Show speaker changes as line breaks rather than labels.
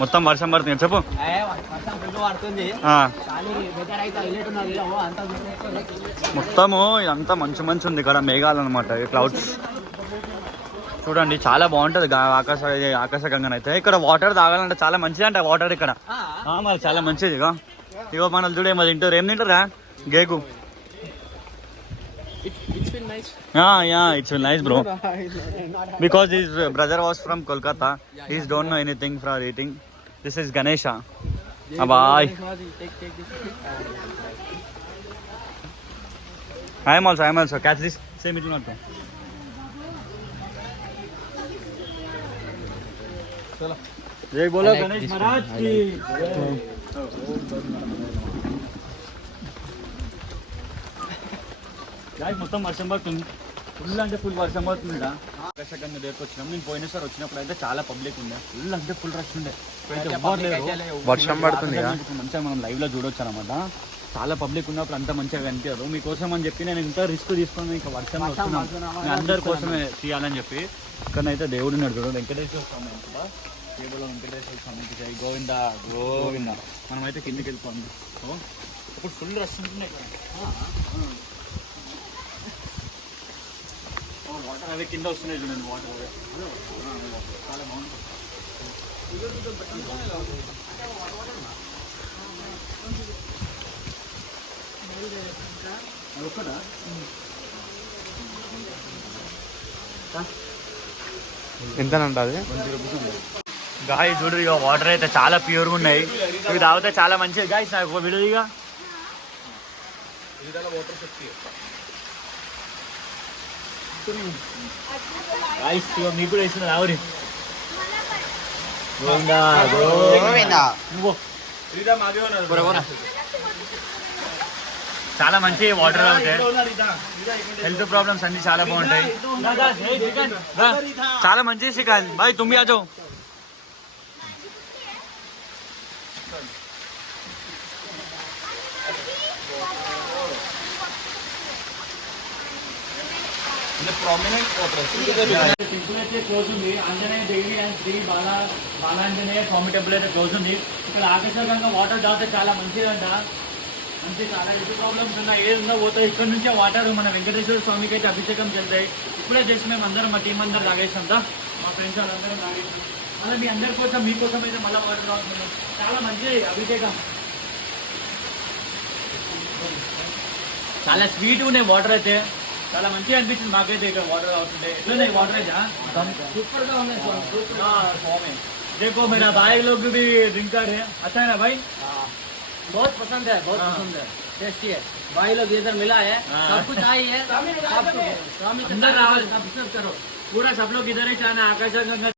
మొత్తం వర్షం పడుతుంది చెప్పు. మొత్తము ఇదంతా మంచి మంచి ఉంది ఇక్కడ మేఘాలు అనమాట క్లౌడ్స్ చూడండి చాలా బాగుంటది ఆకాశ ఆకాశగంగన అయితే. ఇక్కడ వాటర్ తాగాలంటే చాలా మంచిది అంట వాటర్ ఇక్కడ. ఆ, మరి చాలా మంచిది ఇగో. ఇగో మనల్ని చూడే మరి తింటారు? ఏం తింటారా గేగు
It, it's been
nice. Yeah, yeah, it's been nice, bro. Because his uh, brother was from Kolkata. Yeah, he don't yeah. know anything from eating. This is Ganesha. Yeah, Bye. I am also, I am also. Catch this. Same, it not go. चलो Bola Ganesh Ganesh గాయస్ మొత్తం వర్షం పడుతుంది. Full అంటే full వర్షం పడుతుంది ఆకర్షకంగా దగ్గరకు వచ్చినాం నేను పోయినసారి వచ్చినప్పుడు అయితే చాలా పబ్లిక్ ఉండే. ఫుల్ అంటే ఫుల్ రష్ ఉండే.
వర్షం పడుతుంది
మంచిగా మనం లైవ్లో చూడొచ్చు అనమాట చాలా పబ్లిక్ ఉన్నప్పుడు అంత మంచిగా కనిపించదు మీకోసం అని చెప్పి నేను ఇంత రిస్క్ తీసుకొని ఇంకా వర్షం వస్తున్నాను. మీ అందరి కోసమే తీయాలని చెప్పి ఇక్కడైతే దేవుడు ఉన్నాడు చూడు. వెంకటేశ్వర స్వామి అంట కేవలం వెంకటేశ్వర స్వామికి జై గోవింద గోవింద. మనమైతే కిందికి వెళ్ళిపోండి ఇప్పుడు ఫుల్ రష్ ఉంటున్నాయి ఇక్కడ వాటర్ అవి కింద వస్తున్నాయి చూడండి వాటర్ చాలా బాగుంటుంది
ఎంతనంట అది?
గాయ చూడు ఇక వాటర్ అయితే చాలా ప్యూర్గా ఉన్నాయి. ఇవి తాగితే చాలా మంచిది. గాయస్ నాకు గాయస్ ఇక మీకు కూడా ఇస్తున్నా ఆవిరి. గోవిందా గోవిందా. నువ్వు చాలా మంచి వాటర్ అవుతాయి హెల్త్ ప్రాబ్లమ్స్ అన్ని చాలా బాగుంటాయి. చాలా మంచి శ్రీకాంత్ బాయ్ తుమ్మి అయితే క్లోజ్ ఉంది ఆంజనేయ దేవి అండ్ శ్రీ బాలా బాలాంజనేయ స్వామి టెంపుల్ అయితే క్లోజ్ ఉంది. ఇక్కడ ఆకర్షకంగా వాటర్ దాటే చాలా మంచిదంట. అంటే చాలా హెల్త్ ప్రాబ్లమ్స్ ఉన్నాయి పోతాయి ఇక్కడ నుంచే వాటర్ మన వెంకటేశ్వర స్వామికి అయితే అభిషేకం చెందాయి. ఇప్పుడే చేసి మేము అందరం మా టీం అందరం తాగేసాం. మా ఫ్రెండ్స్ వాళ్ళందరం తాగేసాం. అలా మీ అందరి కోసం మీకోసం అయితే మళ్ళీ వాటర్ చాలా మంచి అభిషేకం. చాలా స్వీట్ ఉన్నాయి వాటర్ అయితే. చాలా మంచిగా అనిపించింది మాకైతే ఇక్కడ వాటర్ అవుతుంటే ఎట్లున్నాయి వాటర్ అయితే సూపర్ గా ఉన్నాయి స్వామి देखो मेरा भाई लोग भी ड्रिंक कर रहे हैं अच्छा है ना भाई
बहुत पसंद है बहुत
हाँ।
पसंद है टेस्टी है भाई लोग इधर मिला है
हाँ।
सब कुछ आई है सब कुछ- स्वामी के
अंदर
साथ
आओ।
सब्सक्राइब करो
पूरा सब लोग इधर ही चाहना आकाश गंगा